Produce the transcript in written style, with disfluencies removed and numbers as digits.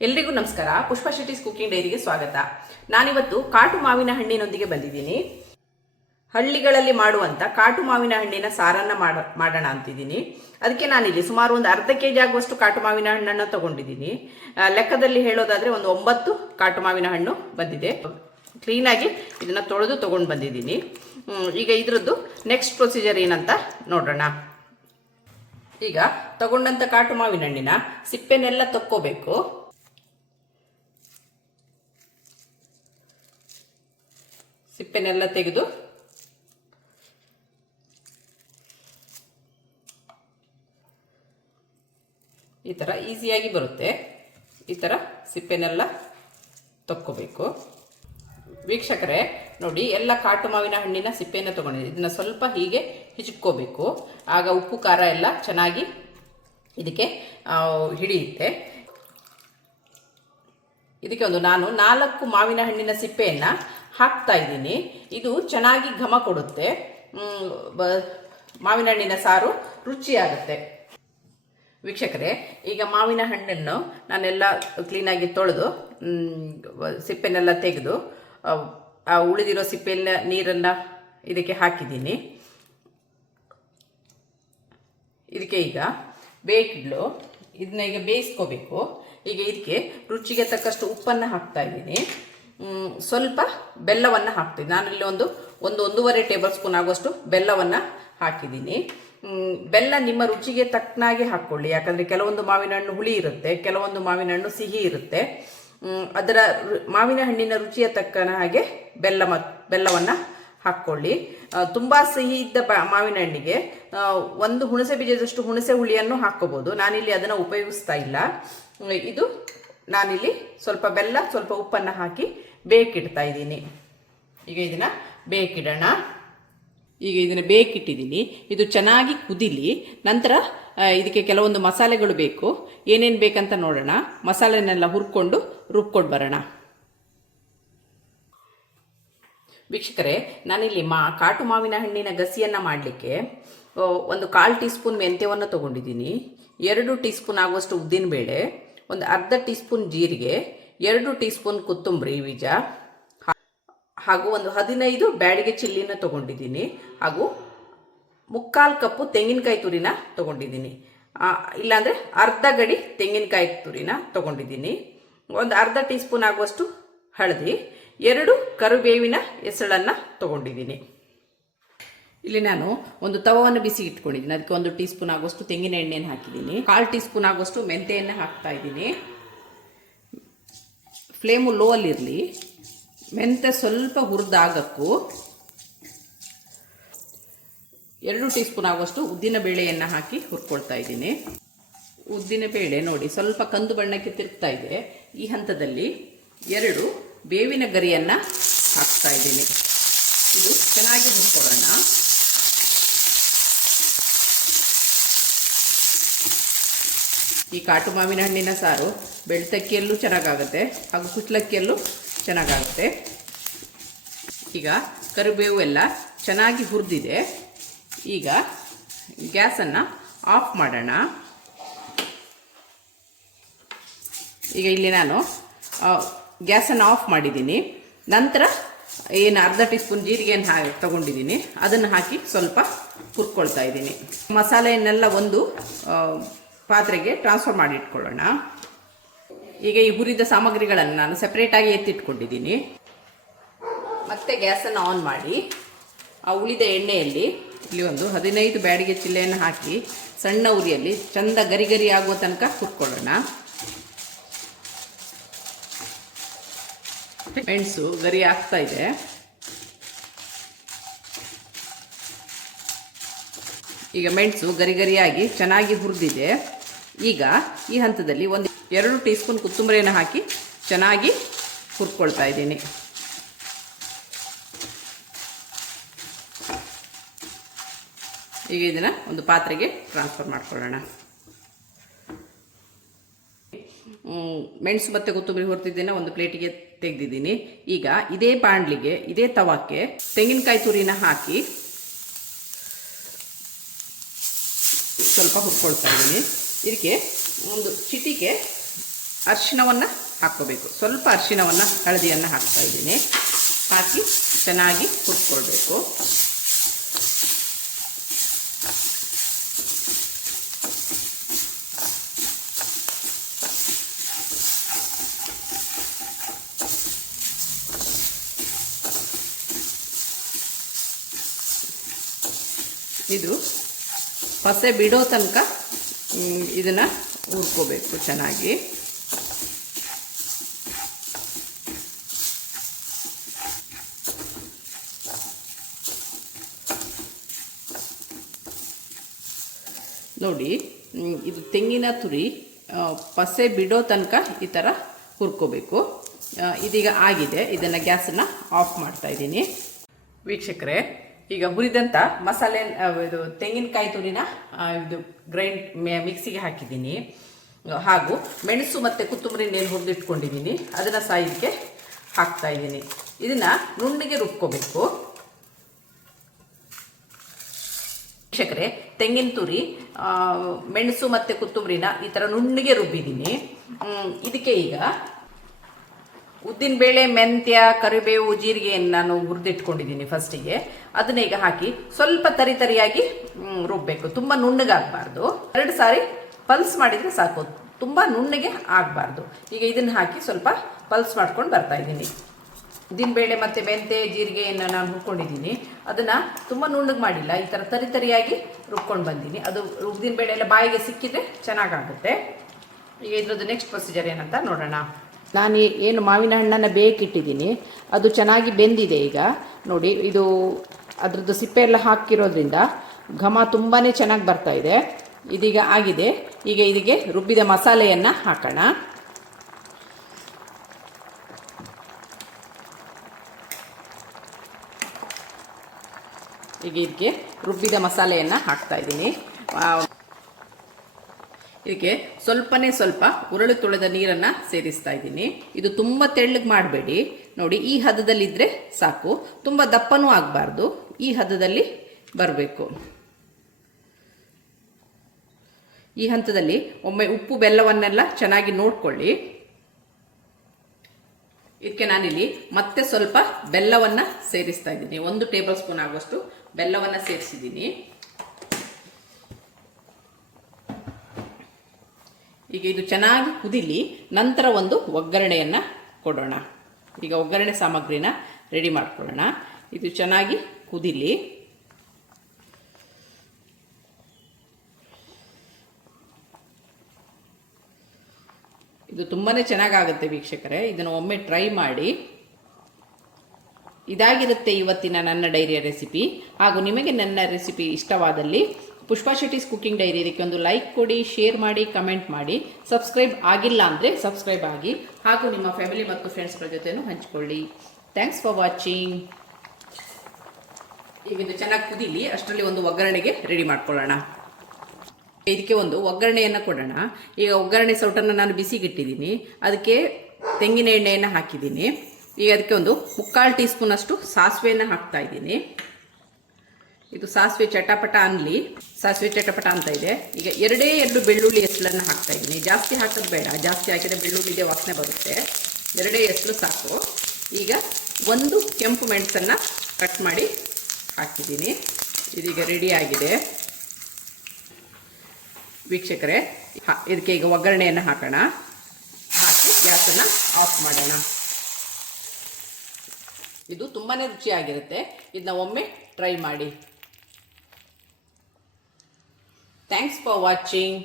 ಎಲ್ರಿಗೂ ನಮಸ್ಕಾರ. ಪುಷ್ಪಾ ಶೆಟ್ಟಿಸ್ ಕುಕಿಂಗ್ ಡೈರಿಗೆ ಸ್ವಾಗತ. ನಾನಿವತ್ತು ಕಾಟು ಮಾವಿನ ಹಣ್ಣಿನೊಂದಿಗೆ ಬಂದಿದ್ದೀನಿ. ಹಳ್ಳಿಗಳಲ್ಲಿ ಮಾಡುವಂಥ ಕಾಟು ಮಾವಿನ ಹಣ್ಣಿನ ಸಾರನ್ನು ಮಾಡೋಣ ಅಂತಿದ್ದೀನಿ. ಅದಕ್ಕೆ ನಾನಿಲ್ಲಿ ಸುಮಾರು ಒಂದು ಅರ್ಧ ಕೆಜಿ ಆಗುವಷ್ಟು ಕಾಟು ಮಾವಿನ ಹಣ್ಣನ್ನು ತಗೊಂಡಿದ್ದೀನಿ. ಲೆಕ್ಕದಲ್ಲಿ ಹೇಳೋದಾದರೆ ಒಂದು 9 ಕಾಟು ಮಾವಿನ ಹಣ್ಣು ಬಂದಿದೆ. ಕ್ಲೀನಾಗಿ ಇದನ್ನು ತೊಳೆದು ತೊಗೊಂಡು ಬಂದಿದ್ದೀನಿ. ಈಗ ಇದರದ್ದು ನೆಕ್ಸ್ಟ್ ಪ್ರೊಸೀಜರ್ ಏನಂತ ನೋಡೋಣ. ಈಗ ತಗೊಂಡಂಥ ಕಾಟು ಮಾವಿನ ಹಣ್ಣಿನ ಸಿಪ್ಪೆನೆಲ್ಲ ತಕ್ಕೋಬೇಕು. ಸಿಪ್ಪೆನೆಲ್ಲ ತೆಗೆದು ಈ ಥರ ಈಸಿಯಾಗಿ ಬರುತ್ತೆ. ಈ ಥರ ಸಿಪ್ಪೆನೆಲ್ಲ ತಕ್ಕೋಬೇಕು. ವೀಕ್ಷಕರೇ ನೋಡಿ, ಎಲ್ಲ ಕಾಟು ಮಾವಿನ ಹಣ್ಣಿನ ಸಿಪ್ಪೆಯನ್ನು ತಗೊಂಡಿದ್ದೀನಿ. ಇದನ್ನು ಸ್ವಲ್ಪ ಹೀಗೆ ಹಿಚ್ಕೋಬೇಕು. ಆಗ ಉಪ್ಪು ಖಾರ ಎಲ್ಲ ಚೆನ್ನಾಗಿ ಇದಕ್ಕೆ ಹಿಡಿಯುತ್ತೆ. ಇದಕ್ಕೆ ನಾನು 4 ಮಾವಿನ ಹಣ್ಣಿನ ಸಿಪ್ಪೆಯನ್ನು ಹಾಕ್ತಾ ಇದ್ದೀನಿ. ಇದು ಚೆನ್ನಾಗಿ ಘಮ ಕೊಡುತ್ತೆ. ಮಾವಿನ ಹಣ್ಣಿನ ಸಾರು ರುಚಿಯಾಗುತ್ತೆ. ವೀಕ್ಷಕರೇ, ಈಗ ಮಾವಿನ ಹಣ್ಣನ್ನು ನಾನೆಲ್ಲ ಕ್ಲೀನಾಗಿ ತೊಳೆದು ಸಿಪ್ಪೆನೆಲ್ಲ ತೆಗೆದು ಉಳಿದಿರೋ ಸಿಪ್ಪೆಲ್ಲ ನೀರನ್ನು ಇದಕ್ಕೆ ಹಾಕಿದ್ದೀನಿ. ಇದಕ್ಕೆ ಈಗ ಬೇಕಿಡ್ಲು ಇದನ್ನ ಈಗ ಬೇಯಿಸ್ಕೋಬೇಕು. ಈಗ ಇದಕ್ಕೆ ರುಚಿಗೆ ತಕ್ಕಷ್ಟು ಉಪ್ಪನ್ನು ಹಾಕ್ತಾ ಇದ್ದೀನಿ. ಸ್ವಲ್ಪ ಬೆಲ್ಲವನ್ನು ಹಾಕ್ತೀನಿ. ನಾನಿಲ್ಲಿ ಒಂದು 1.5 ಟೇಬಲ್ ಸ್ಪೂನ್ ಆಗುವಷ್ಟು ಬೆಲ್ಲವನ್ನು ಹಾಕಿದ್ದೀನಿ. ಬೆಲ್ಲ ನಿಮ್ಮ ರುಚಿಗೆ ತಕ್ಕನಾಗಿ ಹಾಕ್ಕೊಳ್ಳಿ. ಯಾಕಂದರೆ ಕೆಲವೊಂದು ಮಾವಿನ ಹಣ್ಣು ಹುಳಿ ಇರುತ್ತೆ, ಕೆಲವೊಂದು ಮಾವಿನ ಹಣ್ಣು ಸಿಹಿ ಇರುತ್ತೆ. ಅದರ ಮಾವಿನ ಹಣ್ಣಿನ ರುಚಿಯ ತಕ್ಕನ ಹಾಗೆ ಬೆಲ್ಲವನ್ನು ಹಾಕ್ಕೊಳ್ಳಿ. ತುಂಬ ಸಿಹಿ ಇದ್ದ ಮಾವಿನ ಹಣ್ಣಿಗೆ 1 ಹುಣಸೆ ಬೀಜದಷ್ಟು ಹುಣಸೆ ಹುಳಿಯನ್ನು ಹಾಕ್ಕೋಬೋದು. ನಾನಿಲ್ಲಿ ಅದನ್ನು ಉಪಯೋಗಿಸ್ತಾ ಇಲ್ಲ. ಇದು ನಾನಿಲ್ಲಿ ಸ್ವಲ್ಪ ಬೆಲ್ಲ ಸ್ವಲ್ಪ ಉಪ್ಪನ್ನು ಹಾಕಿ ಬೇಕಿಡ್ತಾ ಇದ್ದೀನಿ. ಈಗ ಇದನ್ನು ಬೇಕಿಡೋಣ. ಈಗ ಇದನ್ನು ಬೇಕಿಟ್ಟಿದ್ದೀನಿ. ಇದು ಚೆನ್ನಾಗಿ ಕುದಿಲಿ. ನಂತರ ಇದಕ್ಕೆ ಕೆಲವೊಂದು ಮಸಾಲೆಗಳು ಬೇಕು. ಏನೇನು ಬೇಕಂತ ನೋಡೋಣ. ಮಸಾಲೆನೆಲ್ಲ ಹುರ್ಕೊಂಡು ರುಬ್ಕೊಂಡು ಬರೋಣ. ವೀಕ್ಷಕರೇ, ನಾನಿಲ್ಲಿ ಕಾಟು ಮಾವಿನ ಹಣ್ಣಿನ ಗಸಿಯನ್ನು ಮಾಡಲಿಕ್ಕೆ ಒಂದು 1/4 ಟೀ ಸ್ಪೂನ್ ಮೆಂತ್ಯವನ್ನು ತೊಗೊಂಡಿದ್ದೀನಿ. 2 ಟೀ ಸ್ಪೂನ್ ಆಗುವಷ್ಟು ಉದ್ದಿನಬೇಳೆ, ಒಂದು ಅರ್ಧ ಟೀ ಸ್ಪೂನ್ ಜೀರಿಗೆ, 2 ಟೀ ಸ್ಪೂನ್ ಕೊತ್ತಂಬರಿ ಬೀಜ, ಹಾಗೂ ಒಂದು 15 ಬ್ಯಾಡಿಗೆ ಚಿಲ್ಲಿನ ತೊಗೊಂಡಿದ್ದೀನಿ. ಹಾಗೂ 3/4 ಕಪ್ಪು ತೆಂಗಿನಕಾಯಿ ತುರಿನ ತೊಗೊಂಡಿದ್ದೀನಿ. ಇಲ್ಲಾಂದರೆ ಅರ್ಧ ಗಡಿ ತೆಂಗಿನಕಾಯಿ ತುರಿನ ತೊಗೊಂಡಿದ್ದೀನಿ. ಒಂದು ಅರ್ಧ ಟೀ ಸ್ಪೂನ್ ಆಗುವಷ್ಟು ಹಳದಿ, 2 ಕರಿಬೇವಿನ ಎಸಳನ್ನು ತೊಗೊಂಡಿದ್ದೀನಿ. ಇಲ್ಲಿ ನಾನು ಒಂದು ತವವನ್ನು ಬಿಸಿ ಇಟ್ಕೊಂಡಿದ್ದೀನಿ. ಅದಕ್ಕೆ 1 ಟೀ ಸ್ಪೂನ್ ಆಗುವಷ್ಟು ತೆಂಗಿನ ಎಣ್ಣೆಯನ್ನು ಹಾಕಿದ್ದೀನಿ. 1/4 ಟೀ ಸ್ಪೂನ್ ಆಗುವಷ್ಟು ಮೆಂತೆಯನ್ನು ಹಾಕ್ತಾ ಇದ್ದೀನಿ. ಫ್ಲೇಮು ಲೋ ಅಲ್ಲಿರಲಿ. ಮೆಂತೆ ಸ್ವಲ್ಪ ಹುರಿದಾಗಕ್ಕೂ 2 ಟೀ ಸ್ಪೂನ್ ಆಗುವಷ್ಟು ಉದ್ದಿನ ಬೇಳೆಯನ್ನು ಹಾಕಿ ಹುರ್ಕೊಳ್ತಾ ಇದ್ದೀನಿ. ಉದ್ದಿನ ಬೇಳೆ ನೋಡಿ ಸ್ವಲ್ಪ ಕಂದು ಬಣ್ಣಕ್ಕೆ ತಿರುಗ್ತಾ ಇದೆ. ಈ ಹಂತದಲ್ಲಿ 2 ಬೇವಿನ ಗರಿಯನ್ನು ಹಾಕ್ತಾ ಇದ್ದೀನಿ. ಇದು ಚೆನ್ನಾಗಿ ಹುರ್ಕೊಳ್ಳೋಣ. ಈ ಕಾಟು ಮಾವಿನ ಹಣ್ಣಿನ ಸಾರು ಬೆಳ್ತಕ್ಕಿಯಲ್ಲೂ ಚೆನ್ನಾಗಾಗುತ್ತೆ ಹಾಗೂ ಕುಚ್ಚಲಕ್ಕಿಯಲ್ಲೂ ಚೆನ್ನಾಗಾಗುತ್ತೆ. ಈಗ ಕರಿಬೇವು ಎಲ್ಲ ಚೆನ್ನಾಗಿ ಹುರಿದಿದೆ. ಈಗ ಗ್ಯಾಸನ್ನು ಆಫ್ ಮಾಡೋಣ. ಈಗ ಇಲ್ಲಿ ನಾನು ಗ್ಯಾಸನ್ನು ಆಫ್ ಮಾಡಿದ್ದೀನಿ. ನಂತರ ಏನು ಅರ್ಧ ಟೀ ಸ್ಪೂನ್ ಜೀರಿಗೆಯನ್ನು ತಗೊಂಡಿದ್ದೀನಿ, ಅದನ್ನು ಹಾಕಿ ಸ್ವಲ್ಪ ಹುರ್ಕೊಳ್ತಾ ಇದ್ದೀನಿ. ಮಸಾಲೆಯನ್ನೆಲ್ಲ ಒಂದು ಪಾತ್ರೆಗೆ ಟ್ರಾನ್ಸ್ಫರ್ ಮಾಡಿ ಇಟ್ಕೊಳ್ಳೋಣ. ಈಗ ಈ ಹುರಿದ ಸಾಮಗ್ರಿಗಳನ್ನು ನಾನು ಸೆಪ್ರೇಟಾಗಿ ಎತ್ತಿಟ್ಕೊಂಡಿದ್ದೀನಿ. ಮತ್ತೆ ಗ್ಯಾಸನ್ನು ಆನ್ ಮಾಡಿ ಆ ಉಳಿದ ಎಣ್ಣೆಯಲ್ಲಿ ಇಲ್ಲಿ ಒಂದು 15 ಬ್ಯಾಡಿಗೆ ಚಿಲ್ಲೆಯನ್ನು ಹಾಕಿ ಸಣ್ಣ ಉರಿಯಲ್ಲಿ ಚಂದ ಗರಿ ಗರಿ ಆಗುವ ತನಕ ಹುರ್ಕೊಳ್ಳೋಣ. ಮೆಣಸು ಗರಿ ಆಗ್ತಾ ಇದೆ. ಈಗ ಮೆಣಸು ಗರಿ ಗರಿಯಾಗಿ ಚೆನ್ನಾಗಿ ಹುರಿದಿದೆ. ಈಗ ಈ ಹಂತದಲ್ಲಿ 2 ಟೀ ಸ್ಪೂನ್ ಕೊತ್ತಂಬರಿಯನ್ನು ಹಾಕಿ ಚೆನ್ನಾಗಿ ಹುರ್ಕೊಳ್ತಾ ಇದ್ದೀನಿ. ಈಗ ಇದನ್ನು ಒಂದು ಪಾತ್ರೆಗೆ ಟ್ರಾನ್ಸ್ಫರ್ ಮಾಡ್ಕೊಳ್ಳೋಣ. ಮೆಣಸು ಮತ್ತು ಕೊತ್ತಂಬರಿ ಹುರಿದಿದ್ದನ್ನು ಒಂದು ಪ್ಲೇಟಿಗೆ ತೆಗೆದಿದ್ದೀನಿ. ಈಗ ಇದೇ ಬಾಣಲಿಗೆ ಇದೇ ತವಕ್ಕೆ ತೆಂಗಿನಕಾಯಿ ತುರಿನ ಹಾಕಿ ಸ್ವಲ್ಪ ಹುರ್ಕೊಳ್ತಾ ಇದ್ದೀನಿ. ಇದಕ್ಕೆ ಒಂದು ಚಿಟಿಕೆ ಅರಿಶಿಣವನ್ನು ಹಾಕ್ಕೋಬೇಕು. ಸ್ವಲ್ಪ ಅರಿಶಿಣವನ್ನು, ಹಳದಿಯನ್ನು ಹಾಕ್ತಾ ಇದ್ದೀನಿ. ಹಾಕಿ ಚೆನ್ನಾಗಿ ಹುರ್ಕೊಳ್ಬೇಕು. ಇದು ಪಸೆ ಬಿಡೋ ತನಕ ಇದನ್ನು ಹುರ್ಕೋಬೇಕು ಚೆನ್ನಾಗಿ. ನೋಡಿ, ಇದು ತೆಂಗಿನ ತುರಿ ಪಸೆ ಬಿಡೋ ತನಕ ಈ ಥರ ಹುರ್ಕೋಬೇಕು. ಇದೀಗ ಆಗಿದೆ. ಇದನ್ನು ಗ್ಯಾಸನ್ನು ಆಫ್ ಮಾಡ್ತಾ ಇದ್ದೀನಿ. ವೀಕ್ಷಕರೇ, ಈಗ ಹುರಿದಂಥ ಮಸಾಲೆ, ಇದು ತೆಂಗಿನಕಾಯಿ ತುರಿನ ಇದು ಮಿಕ್ಸಿಗೆ ಹಾಕಿದ್ದೀನಿ. ಹಾಗೂ ಮೆಣಸು ಮತ್ತು ಕೊತ್ತಂಬರಿನೇನು ಹುರಿದಿಟ್ಕೊಂಡಿದ್ದೀನಿ, ಅದನ್ನು ಸಹ ಇದಕ್ಕೆ ಹಾಕ್ತಾ ಇದ್ದೀನಿ. ಇದನ್ನು ನುಣ್ಣಗೆ ರುಬ್ಕೋಬೇಕು. ವೀಕ್ಷಕರೇ, ತೆಂಗಿನ ತುರಿ, ಮೆಣಸು ಮತ್ತು ಕೊತ್ತಂಬರಿನ ಈ ಥರ ನುಣ್ಣಗೆ ರುಬ್ಬಿದ್ದೀನಿ. ಇದಕ್ಕೆ ಈಗ ಉದ್ದಿನಬೇಳೆ, ಮೆಂತ್ಯ, ಕರಿಬೇವು, ಜೀರಿಗೆಯನ್ನು ನಾನು ಹುರಿದಿಟ್ಕೊಂಡಿದ್ದೀನಿ ಫಸ್ಟಿಗೆ. ಅದನ್ನ ಈಗ ಹಾಕಿ ಸ್ವಲ್ಪ ತರಿಯಾಗಿ ರುಬ್ಬಬೇಕು. ತುಂಬ ನುಣ್ಣಗಾಗಬಾರ್ದು. 2 ಸಾರಿ ಪಲ್ಸ್ ಮಾಡಿದರೆ ಸಾಕು, ತುಂಬ ನುಣ್ಣಗೆ ಆಗಬಾರ್ದು. ಈಗ ಇದನ್ನು ಹಾಕಿ ಸ್ವಲ್ಪ ಪಲ್ಸ್ ಮಾಡ್ಕೊಂಡು ಬರ್ತಾ ಇದ್ದೀನಿ. ಉದ್ದಿನಬೇಳೆ ಮತ್ತು ಮೆಂತ್ಯ, ಜೀರಿಗೆಯನ್ನು ನಾನು ಹುರ್ಕೊಂಡಿದ್ದೀನಿ. ಅದನ್ನು ತುಂಬ ನುಣ್ಣಗೆ ಮಾಡಿಲ್ಲ, ಈ ಥರ ತರಿಯಾಗಿ ರುಬ್ಕೊಂಡು ಬಂದೀನಿ. ಅದು ಉದ್ದಿನಬೇಳೆ ಎಲ್ಲ ಬಾಯಿಗೆ ಸಿಕ್ಕಿದ್ರೆ ಚೆನ್ನಾಗಾಗುತ್ತೆ. ಈಗ ಇದ್ರದ್ದು ನೆಕ್ಸ್ಟ್ ಪ್ರೊಸೀಜರ್ ಏನಂತ ನೋಡೋಣ. ನಾನು ಏನು ಮಾವಿನ ಹಣ್ಣನ್ನು ಬೇಕಿಟ್ಟಿದ್ದೀನಿ, ಅದು ಚೆನ್ನಾಗಿ ಬೆಂದಿದೆ. ಈಗ ನೋಡಿ, ಇದು ಅದರದ್ದು ಸಿಪ್ಪೆ ಎಲ್ಲ ಹಾಕಿರೋದ್ರಿಂದ ಘಮ ತುಂಬಾ ಚೆನ್ನಾಗಿ ಬರ್ತಾ ಇದೆ. ಇದೀಗ ಆಗಿದೆ. ಈಗ ಇದಕ್ಕೆ ರುಬ್ಬಿದ ಮಸಾಲೆಯನ್ನು ಹಾಕೋಣ. ಈಗ ಇದಕ್ಕೆ ರುಬ್ಬಿದ ಮಸಾಲೆಯನ್ನು ಹಾಕ್ತಾ ಇದ್ದೀನಿ. ಇದಕ್ಕೆ ಸ್ವಲ್ಪ ಉರುಳು ತೊಳೆದ ನೀರನ್ನು ಸೇರಿಸ್ತಾ ಇದ್ದೀನಿ. ಇದು ತುಂಬ ತೆಳ್ಳಗೆ ಮಾಡಬೇಡಿ. ನೋಡಿ, ಈ ಹದದಲ್ಲಿದ್ದರೆ ಸಾಕು. ತುಂಬ ದಪ್ಪನೂ ಆಗಬಾರ್ದು, ಈ ಹದದಲ್ಲಿ ಬರಬೇಕು. ಈ ಹಂತದಲ್ಲಿ ಒಮ್ಮೆ ಉಪ್ಪು ಬೆಲ್ಲವನ್ನೆಲ್ಲ ಚೆನ್ನಾಗಿ ನೋಡ್ಕೊಳ್ಳಿ. ಇದಕ್ಕೆ ನಾನಿಲ್ಲಿ ಮತ್ತೆ ಸ್ವಲ್ಪ ಬೆಲ್ಲವನ್ನು ಸೇರಿಸ್ತಾ ಇದ್ದೀನಿ. 1 ಟೇಬಲ್ ಸ್ಪೂನ್ ಆಗುವಷ್ಟು ಬೆಲ್ಲವನ್ನು ಸೇರಿಸಿದ್ದೀನಿ. ಈಗ ಇದು ಚೆನ್ನಾಗಿ ಕುದಿಲಿ. ನಂತರ ಒಂದು ಒಗ್ಗರಣೆಯನ್ನು ಕೊಡೋಣ. ಈಗ ಒಗ್ಗರಣೆ ಸಾಮಗ್ರಿನ ರೆಡಿ ಮಾಡ್ಕೊಳ್ಳೋಣ. ಇದು ಚೆನ್ನಾಗಿ ಕುದಿಲಿ. ಇದು ತುಂಬಾ ಚೆನ್ನಾಗಾಗುತ್ತೆ ವೀಕ್ಷಕರೇ. ಇದನ್ನು ಒಮ್ಮೆ ಟ್ರೈ ಮಾಡಿ. ಇದಾಗಿರುತ್ತೆ ಇವತ್ತಿನ ನನ್ನ ಡೈರಿಯ ರೆಸಿಪಿ. ಹಾಗೂ ನಿಮಗೆ ನನ್ನ ರೆಸಿಪಿ ಇಷ್ಟವಾದಲ್ಲಿ ಪುಷ್ಪಾ ಶೆಟ್ಟೀಸ್ ಕುಕಿಂಗ್ ಡೈರಿ ಇದಕ್ಕೆ ಒಂದು ಲೈಕ್ ಕೊಡಿ, ಶೇರ್ ಮಾಡಿ, ಕಮೆಂಟ್ ಮಾಡಿ. ಸಬ್ಸ್ಕ್ರೈಬ್ ಆಗಿಲ್ಲ ಅಂದರೆ ಸಬ್ಸ್ಕ್ರೈಬ್ ಆಗಿ. ಹಾಗೂ ನಿಮ್ಮ ಫ್ಯಾಮಿಲಿ ಮತ್ತು ಫ್ರೆಂಡ್ಸ್ಗಳ ಜೊತೆನೂ ಹಂಚಿಕೊಳ್ಳಿ. Thanks for watching. ಈಗ ಇದು ಚೆನ್ನಾಗಿ ಕುದೀಲಿ. ಅಷ್ಟರಲ್ಲಿ ಒಂದು ಒಗ್ಗರಣೆಗೆ ರೆಡಿ ಮಾಡ್ಕೊಳ್ಳೋಣ. ಇದಕ್ಕೆ ಒಂದು ಒಗ್ಗರಣೆಯನ್ನು ಕೊಡೋಣ. ಈಗ ಒಗ್ಗರಣೆ ಸೌಟನ್ನು ನಾನು ಬಿಸಿಗಿಟ್ಟಿದ್ದೀನಿ. ಅದಕ್ಕೆ ತೆಂಗಿನ ಎಣ್ಣೆಯನ್ನು ಹಾಕಿದ್ದೀನಿ. ಈಗ ಅದಕ್ಕೆ ಒಂದು 3/4 ಟೀ ಸ್ಪೂನ್ ಅಷ್ಟು ಸಾಸಿವೆಯನ್ನು ಹಾಕ್ತಾ ಇದ್ದೀನಿ. ಇದು ಸಾಸಿವೆ ಚಟಪಟ ಅನ್ನಲಿ. ಸಾಸಿವೆ ಚಟಪಟ ಅಂತ ಇದೆ. ಈಗ 2 ಬೆಳ್ಳುಳ್ಳಿ ಎಸಳನ್ನು ಹಾಕ್ತಾ ಇದ್ದೀನಿ. ಜಾಸ್ತಿ ಹಾಕೋದು ಬೇಡ, ಜಾಸ್ತಿ ಹಾಕಿದರೆ ಬೆಳ್ಳುಳ್ಳಿದೆ ವಾಸನೆ ಬರುತ್ತೆ. 2 ಎಸಳು ಸಾಕು. ಈಗ 1 ಕೆಂಪು ಮೆಣಸನ್ನು ಕಟ್ ಮಾಡಿ ಹಾಕಿದ್ದೀನಿ. ಇದೀಗ ರೆಡಿ ಆಗಿದೆ ವೀಕ್ಷಕರೇ. ಇದಕ್ಕೆ ಈಗ ಒಗ್ಗರಣೆಯನ್ನು ಹಾಕೋಣ. ಹಾಕಿ ಗ್ಯಾಸನ್ನು ಆಫ್ ಮಾಡೋಣ. ಇದು ತುಂಬಾ ರುಚಿಯಾಗಿರುತ್ತೆ. ಇದನ್ನ ಒಮ್ಮೆ ಟ್ರೈ ಮಾಡಿ. Thanks for watching.